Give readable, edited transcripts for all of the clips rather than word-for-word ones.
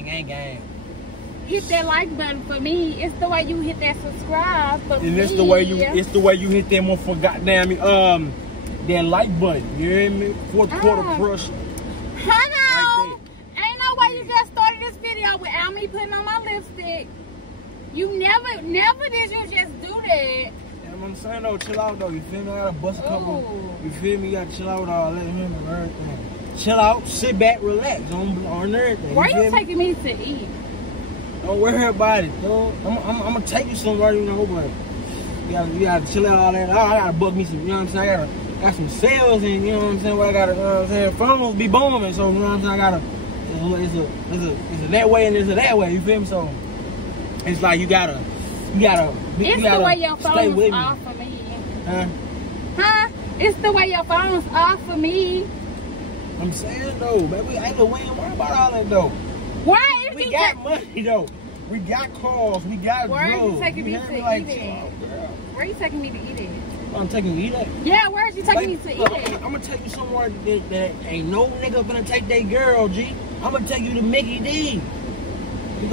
gang. Hit that like button for me. It's the way you hit that subscribe for me. And it's the way you hit that motherfucker goddamn that like button. You hear me? Fourth quarter crush. Hello. Ain't no way you just started this video without me putting on my lipstick. You never did you just do that. I'm saying though, chill out though. You feel me? I gotta bust a couple. You feel me? You gotta chill out with all that. Everything. Chill out, sit back, relax on everything. Where you taking me to eat? Don't worry about it, though. I'm gonna take you somewhere, you know, but you gotta chill out all that. I gotta book me some, you know what I'm saying? I got some sales and you know what I'm saying, what I gotta, you know what I'm saying, phones be booming, so you know what I'm saying, I gotta, it's a that way and it's a that way, you feel me? So it's like you gotta it's the way your phone's off for me. Huh? It's the way your phone's off for me. I'm saying though, baby, we ain't worry about all that though. Why? We got money though. We got cars. We got drugs. Where are you taking me to eat it? Where are you taking me to eat it? I'm taking you to eat it? Yeah, where are you taking me to eat it? I'm gonna take you somewhere that ain't no nigga gonna take that girl, G. I'm gonna take you to Mickey D. Take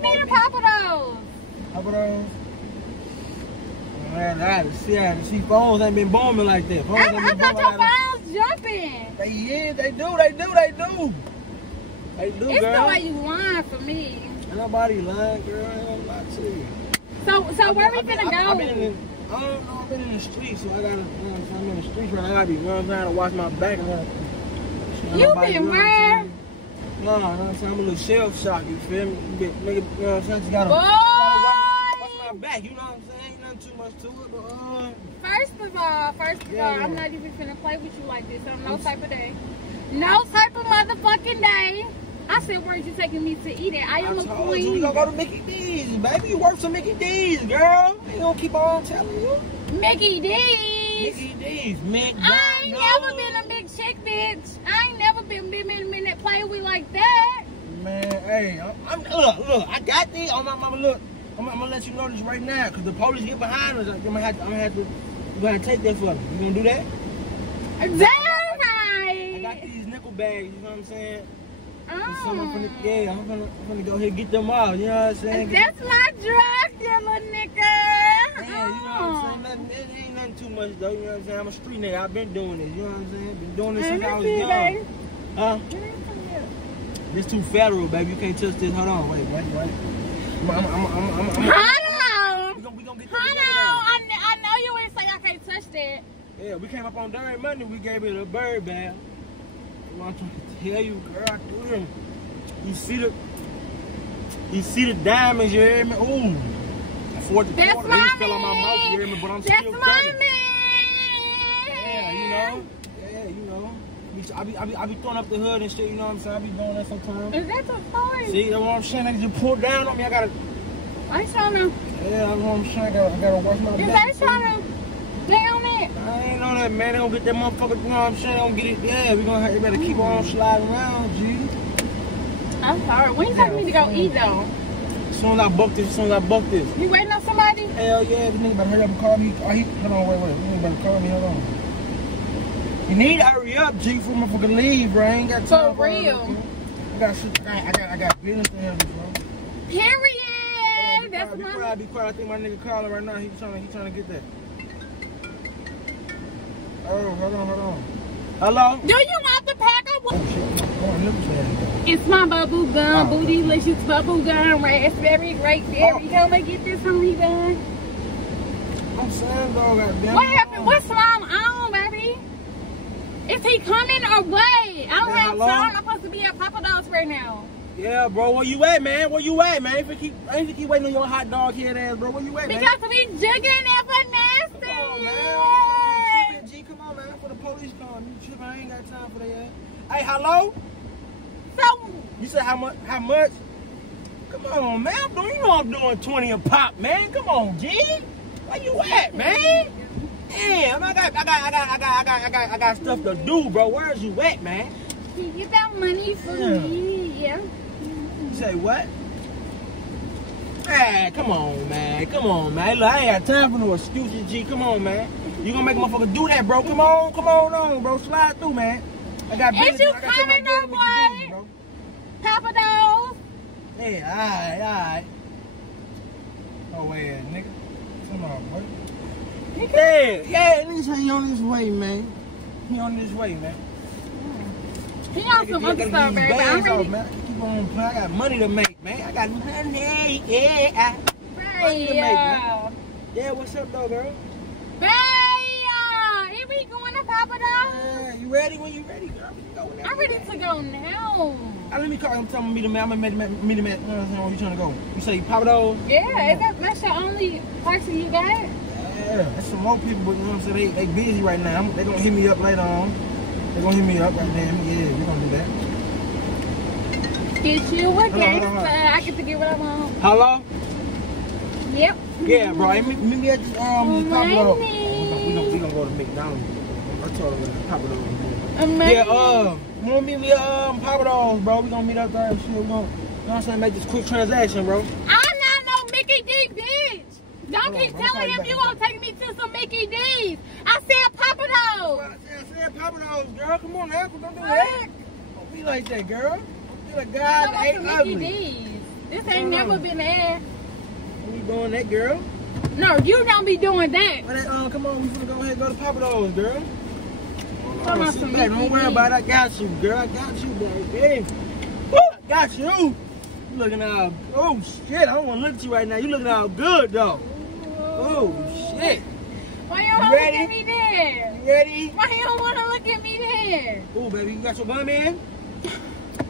me to Papa Do's. Papa Do's? I see phones ain't been booming like that. I thought your phone's jumping. They do. They do, it's girl. the way you lying for me. Ain't nobody lying, girl. I ain't lie to you. So where we finna go? I don't know. I've been in the streets, so I gotta, you know what I'm saying, I'm in the streets right now. I gotta be, you know what I'm saying, to watch my back and you been where? No, I'm saying, I'm a little shell shock, you feel me? You know what I'm saying? Just gotta watch my back, you know what I'm saying? Ain't nothing too much to it, but First of all, I'm not even finna play with you like this on no type of day. No type of motherfucking day. I said, where are you taking me to eat it? I am a queen. You gonna go to Mickey D's, baby. You work some Mickey D's, girl. You gonna keep on telling you. Mickey D's. Mickey D's, McDonald's. I ain't never been a big chick, bitch. I ain't never been that play with like that. Man, hey, look, I got these on my mama. Look, I'm gonna let you know this right now, cause the police get behind us. I'm gonna have to take that for me. You gonna do that? Damn right. I got these nickel bags. You know what I'm saying? Oh. So I'm gonna go ahead and get them out. You know what I'm saying? That's my drug dealer, nigga. Yeah, you know what I'm saying? It ain't nothing too much though. You know what I'm saying? I'm a street nigga. I've been doing this. You know what I'm saying? Been doing this since I was young. Huh? This too federal, baby. You can't touch this. Hold on, wait. Hold on. We gonna get Hold on. I know you ain't say I can't touch that. Yeah, we came up on Dirty Monday. We gave it a bird bath. I'm trying to tell you, girl, I do them. You see the diamonds, you hear me? Ooh. That's my man. They fell on my mouth, you hear me? But I'm That's still my thugging. man. Yeah, you know. I be throwing up the hood and shit, you know what I'm saying? I be doing that sometimes. Is that the point? See, that's what I'm saying. They just pull down on me. I gotta. I ain't trying to. Yeah, that's what I'm saying. I gotta watch my back. Is they trying to down it? I ain't know that, man. They gonna get that motherfucker, you know what I'm saying? They gonna get it. Yeah, you better keep on sliding around, G. I'm sorry. When you taking me to go eat, though? As soon as I book this. You waiting on somebody? Hell yeah. This nigga better hurry up and call me. Hold on, wait. This nigga better call me. Hold on. You need to hurry up, G, for motherfucker leave, bro. I ain't got time for real. I got business to handle, bro. Period. That's Be quiet. I think my nigga calling right now. He trying to get that. Oh, hold on. Hello? Do you want the pack of what? Oh, shit. It's my bubble gum, bootylicious bubble gum, raspberry, grapeberry. Come and get this from me, done. I'm saying, though, goddamn. What happened? What's wrong on, baby? Is he coming or what? I don't have time. I'm supposed to be at Papa Do's right now. Yeah, bro. Where you at, man? I ain't keep waiting on your hot dog head ass, bro. Where you at, man? Because we jigging and for nasty. Come on, man. G, come on, man. For the police calling. You tripping? I ain't got time for that. Hey, hello? So you said how much? Come on, man. You know I'm doing 20 a pop, man. Come on, G. Where you at, man? Damn, I got stuff to do, bro. Where's you at, man? You got money for me, yeah. You say what? Hey, come on, man. Look, I ain't got time for no excuses, G. Come on, man. You gonna make a motherfucker do that, bro? Come on, bro. Slide through, man. I got business. Is you coming, no boy? Papa Do's? Yeah, alright. Oh, wait, nigga. Come on, bro. Yeah, nigga say he on this way, man. He on this way, man. He on some other stuff, baby. I'm ready. Man. Keep on playing. I got money to make, man. I got money. Yeah. Money to make, man. Yeah, what's up, though, girl? Babe, here we going to Papa Do's? You ready when you ready, girl? I'm ready to go now. Let me call him, tell him meet him, man. I'm gonna meet him at, where you trying to go? You say Papa Do's? Yeah, that's your only person you got? Yeah, there's some more people, but you know what I'm saying? They busy right now. They gonna hit me up later on. They gonna hit me up right now. Yeah, we gonna do that. Get you a gangsta. I get to get what I want. Hello? Yep. Yeah, bro. Hey, meet me at Papa Do's. We gonna go to McDonald's. I told him Papa Do's. Yeah, meet me at Papa Do's, bro. We gonna meet up there and shit. We gonna, you know what I'm saying, make this quick transaction, bro. I'm not no Mickey D, bitch. Don't keep telling him you gonna take me to some Mickey D's. I said Papa Do's. I said Papa Do's, girl. Come on now, don't do that. Don't be like that, girl. Don't be like God ain't ugly. Mickey D's. This ain't never been there. You doing that, girl? No, you don't be doing that. Well, come on, we finna go ahead and go to Papa Do's, girl. Don't worry about it. I got you, girl. I got you, baby. Woo, I got you. You looking all, oh shit, I don't want to look at you right now. You looking all good, though. Oh shit. Why you don't want to look at me there? You ready? Why you don't want to look at me there? Oh, baby, you got your gun man?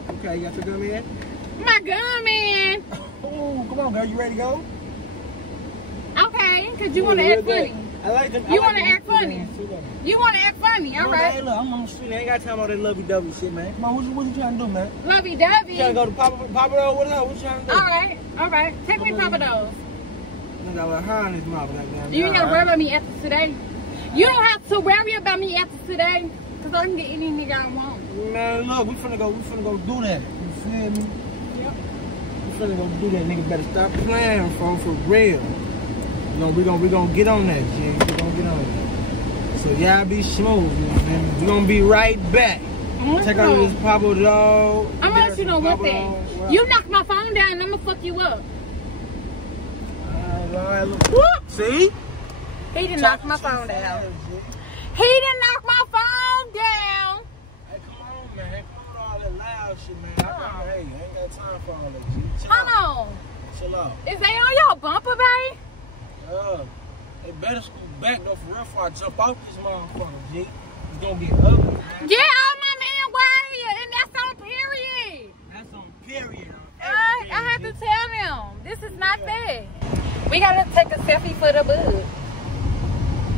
Okay, you got your gun man? My gun man. Oh, come on, girl. You ready to go? Okay, because you want to act funny. I like them. You want to act funny. You want to act funny, all right? Hey, look, I'm on the street. I ain't got time for all that lovey-dovey shit, man. Come on, what you trying to do, man? Lovey-dovey? You trying to go to Papa Do's? What you trying to do? All right. Take me Papa Do's. You got a hair in his mouth like that. You ain't got to worry about me after today. You don't have to worry about me after today, because I can get any nigga I want. Man, look, we finna go do that. You feel me? Yep. We finna go do that. Nigga better stop playing, for real. You know, we gonna get on that, G. We gonna get on that. So y'all be smooth, you know what I mean? We gonna be right back. Take out this Papa Dog. I'm gonna let you know one thing. Well, you knock my phone down and I'm gonna fuck you up. Whoop! See? He didn't knock my phone down. He didn't knock my phone down. Hey, come on, man. Come on, all that loud shit, man. Hey, I ain't got time for all that shit. Hold on. Chill out. Is they on your bumper, babe? They better scoot back though, for real, before I jump out this motherfucker, G. It's gonna get ugly, man. Yeah, all my man right here, and that's on period. That's on period. I had to tell them, this is not fair. We gotta take a selfie for the bug.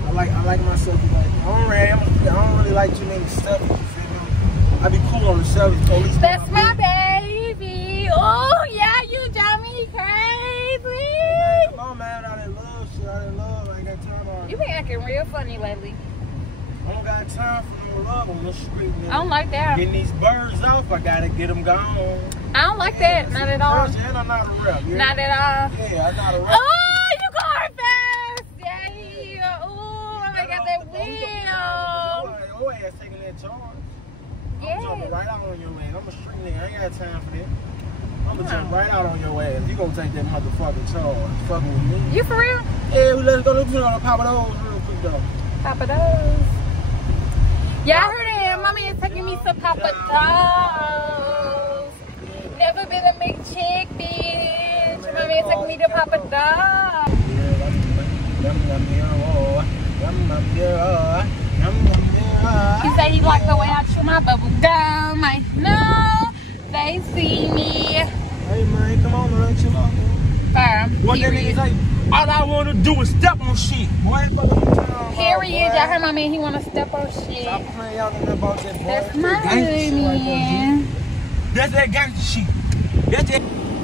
I like my selfie. Like, I don't really like too many selfies. You feel me? I be cool on the selfies. Police. That's my baby. Oh yeah, you drive me crazy. Come on, man. All that love shit. All that love. I ain't got time for it. You been acting real funny lately. I don't got time for no love on the street, man. I don't like that. Getting these birds off, I gotta get them gone. I don't like that. Not at all. And I'm not a rep. Not at all. Yeah, I'm not a rep. Oh, you going fast. Yeah. Oh, I got that wheel. Your ass taking that charge. Yeah. I'm jumping right out on your ass. I'm a street nigga. I ain't got time for that. I'm gonna jump right out on your ass. You gonna take that motherfucking charge. Fucking with me. You for real? Yeah, let's go to Papa Do's real quick though. Papa Do's. Yeah, I heard it. Mommy is taking me to Papa Do's. Never been a big chick, bitch. Mommy is taking me to Papa Do's. He said he liked the way I chew my bubble gum. I know they see me. Hey man, come on, man, chill out. What that nigga say? All I want to do is step on shit. Boy, period. Y'all heard my man, he want to step on shit. Stop playing y'all about that, boy. That's my man. That's that gangster shit. That's that.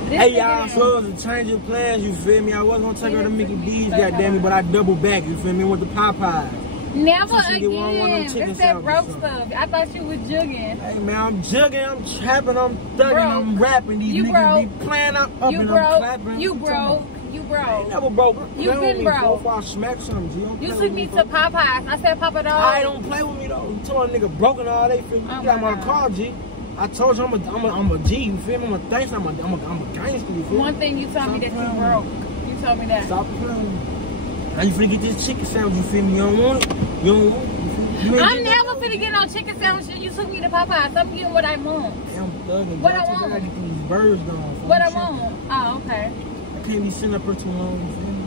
Hey y'all, so it was a change of plans, you feel me? I was gonna take her to Mickey D's, goddamn it, but I doubled back, you feel me? Went to Popeyes. Never again. That's that broke stuff. I thought you was jugging. Hey man, I'm jugging, I'm trapping, I'm thugging, I'm rapping. These niggas be playing up and I'm clapping. You broke. You broke. I ain't never broke. You been broke. Before I smack something, you took me to Popeyes. I said Papa Do's. I don't play with me though. You told a nigga broken all day. You got my car, G. I told you I'm a G, you feel me? I'm a thanks, I'm a gangster, you feel me? One thing you told me that you broke. You told me that. Stop playing. Now you finna get this chicken sandwich, you feel me? You don't want it? You don't want it? I'm never finna get no chicken sandwich. You took me to Popeyes. I'm getting what I want. I'm thugging. What I want? I gotta get these birds going. What I want? Oh, okay. I can't be sitting up here too long, you feel me?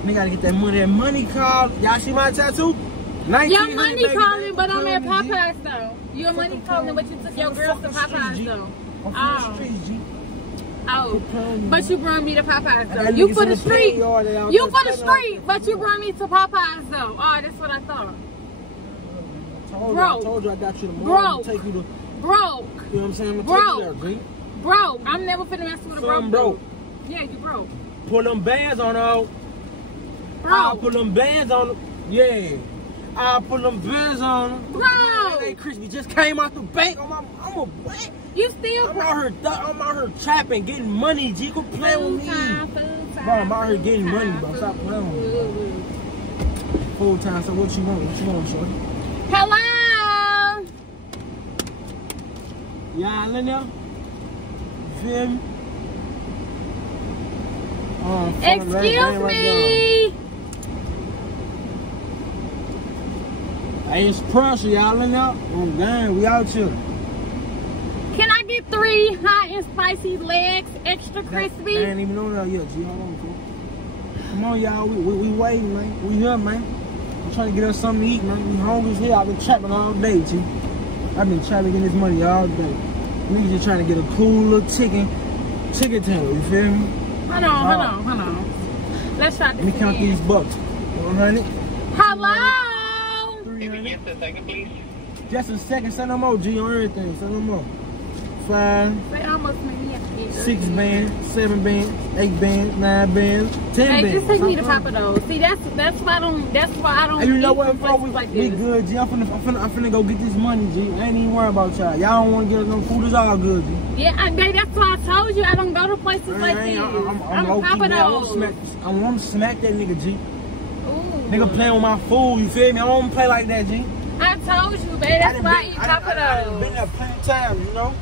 And they gotta get that money. That money call. Y'all see my tattoo? Your money calling, but I'm at Popeyes though. Your money calling, but you took your girls to Popeyes though. I'm from the streets, G. Oh, but you brought me to Popeyes though. You for the street. You for the street, but you brought me to Popeyes though. Oh, that's what I thought. I told you I got you tomorrow. Take you to broke. You know what I'm saying? I'm gonna take you there, G. Broke. I'm never finna mess with a broke. Broke. Yeah, you broke. Put them bands on her. Bro. I'll put them bands on her. Yeah. I'll put them bands on her. Bro. Hey, Crispy just came out the bank. I'm a what? You still I'm out here trapping, getting money, G. Quit playing with me. Bro, I'm out here getting money, bro. Stop playing with me. Full time, so what you want? What you want, shorty? Hello. Y'all in there? Feel me? Excuse me. Hey, it's pressure, y'all in there? Oh, dang, we out here. Can I get 3 hot and spicy legs, extra crispy? I ain't even know that yet, G. Hold on, bro. Come on, y'all. We waiting, man. We here, man. I'm trying to get us something to eat, man. We hungry as hell. I've been trapping all day, G. I've been trapping getting this money all day. Niggas just trying to get a cool little chicken tail, you feel me? Hold on. Let's try this. Let me count these bucks. 100. Hello. 300. Just a second, please. Just a second. Send them more, G, on everything. Send them more. 5. They almost made me 6 bands, 7 bands, 8 bands, 9 bands, 10 bands. Just take me to Papa those. See, that's why I don't. Hey, you know what? Like we good, G. I'm finna go get this money, G. I ain't even worried about y'all. Y'all don't want to get us no food. It's all good, G. Yeah, babe, that's why I told you I don't go to places like this. I'm Papa those. I want to smack that nigga, G. Ooh. Nigga playing with my food, you feel me? I don't want to play like that, G. I told you, babe. That's why I eat Papa those. I've been there plenty of times, you know.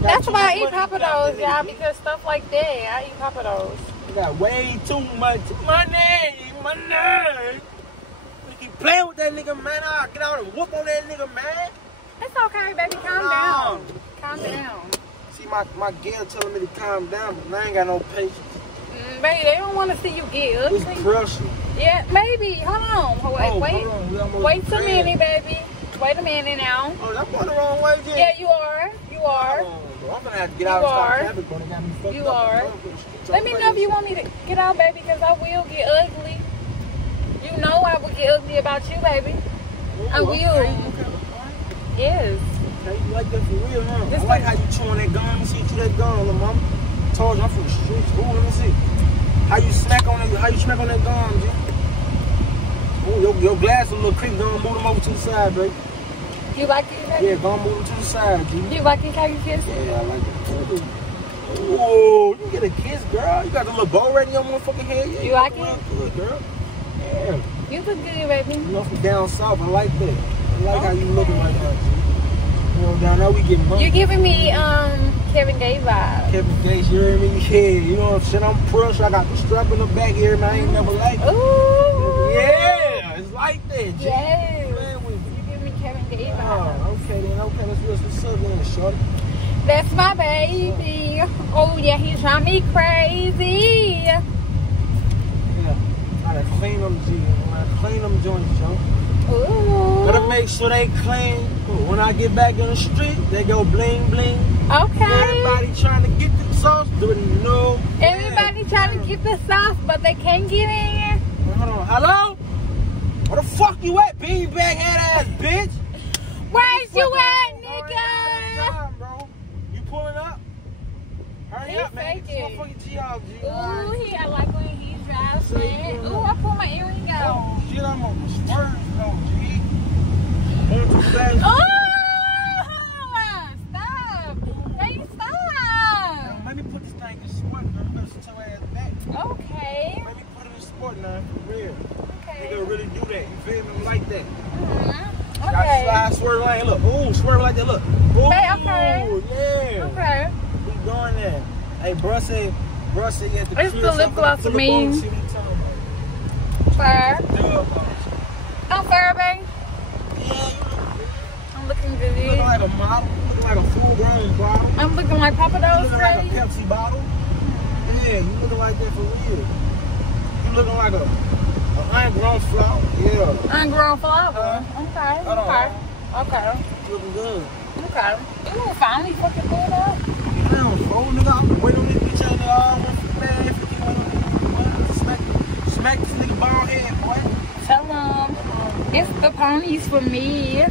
That's why I eat Papa those, y'all, because stuff like that, I eat Papa those. You got way too much money. You keep playing with that nigga, man. I'll get out and whoop on that nigga, man. It's okay, baby. Calm down. Calm down. See, my girl telling me to calm down, but I ain't got no patience. Baby, they don't want to see you get ugly. It's pressure. Yeah, maybe. Hold on. Wait. Hold on. Wait a minute, baby. Wait a minute now. Oh, that's going the wrong way, G. Yeah, you are. You are. I'm gonna have to get out and start traffic, but it got me fucked you up. are. Let me know if you want me to get out, baby, because I will get ugly. You know I will get ugly about you, baby. Ooh, I will. Okay. Yes. Okay, you like that for real, huh? I like how you chewing that gum. Let me see you chew that gum, little mama. I told you I'm from the streets. Ooh, let me see. How you smack on that gum, G? Ooh, your glass a little creep. Go and move them over to the side, baby. You like it? Yeah, go and move them to the side, G. You like it how you kiss it? Yeah, I like it. Whoa, you get a kiss, girl. You got the little bow ready on your motherfucking head. Yeah, you like it? Good, girl. Yeah. You look good, baby. You know, from down south, I like that. I like how you looking right now, G. You know, down there we get money. You're giving me Kevin Gates vibes. Kevin Gates, you hear me? Yeah, you know what I'm saying? I'm crushed. I got the strap in the back here, man. I ain't never liked it. Ooh. Yeah, it's like that, G. Yes. Okay then, okay, let's do what's up then, shorty. That's my baby. Oh yeah, he's driving me crazy. Yeah, gotta clean them, G. Gotta clean them joints, Joe. Ooh. Gotta make sure they clean. When I get back in the street, they go bling bling. Okay. Everybody trying to get the sauce, do it no. Everybody trying to get the sauce, but they can't get in. Hold on, hello? Where the fuck you at, beanbag head ass bitch? Where's you at, nigga? Time, bro. You pulling up? Hurry up, man. Get this motherfucking G off, G. Ooh, I like when he drives fast. Ooh, I pulled my earring out. Oh, shit, I'm on the swerve, though, G. Going too fast. Oh, stop. Hey, stop. Let me put this thing in sport, girl. Listen to her ass back. Okay. Let me put it in sport now, for real. Okay. Nigga really do that. You feel me? Like that. Oh, Okay. Slide, swerve lane. Look. Ooh, swerve like that. Look. Ooh, Hey, okay. Yeah. Okay. We going there. Hey, bruh said yes. It's the lip gloss for me. Fair. I'm fair, babe. Yeah, I'm looking good. you looking like a model. Looking like a full-grown bottle. I'm looking like Papa You Do's, looking like a Pepsi bottle. Yeah, you looking like that for real. You looking like a ungrown flower. Yeah. Ungrown flower. Okay. Okay. You looking good. Okay. You finally fucking pulled up. Damn, bro, nigga, I'm waiting on this bitch out there all man. Smack this nigga bald head, boy. Tell them it's the ponies for me.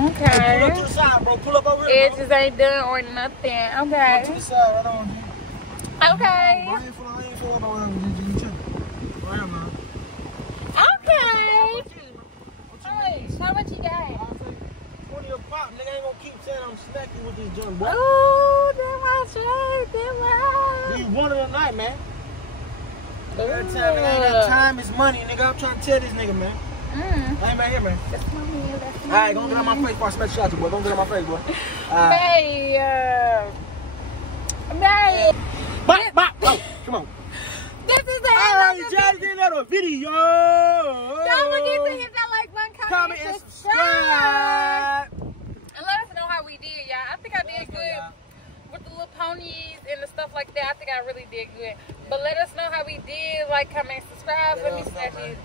Okay. Hey, pull up to the side, bro. Pull up over here. Edges ain't done or nothing. Okay. Pull up to the side, right on. Okay. I ain't full up on right, man. Okay. Hey, how much you got? 20 a pop, nigga. Ain't gonna keep saying I'm smacking with this joint, boy. Oh, that's right. That's right. You won it tonight, man. Every time, nigga, ain't got time is money, nigga. I'm trying to tell this nigga, man. I ain't back here, man. That's money. Alright, go get on my face before I smack the shot, you boy. Go get on my face, boy. Babe. Bop. Oh, come on. This is the Alright, just did another video. Don't forget to hit that like button, Comment and subscribe. And let us know how we did, y'all. I think I did good with the little ponies and the stuff like that. I think I really did good. But let us know how we did. Like, comment, subscribe. Let me snatch it.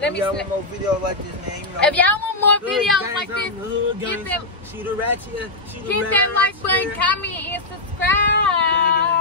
Let me y'all want more videos like this, man. You know, if y'all want more videos like this, hit that like button, comment, and subscribe.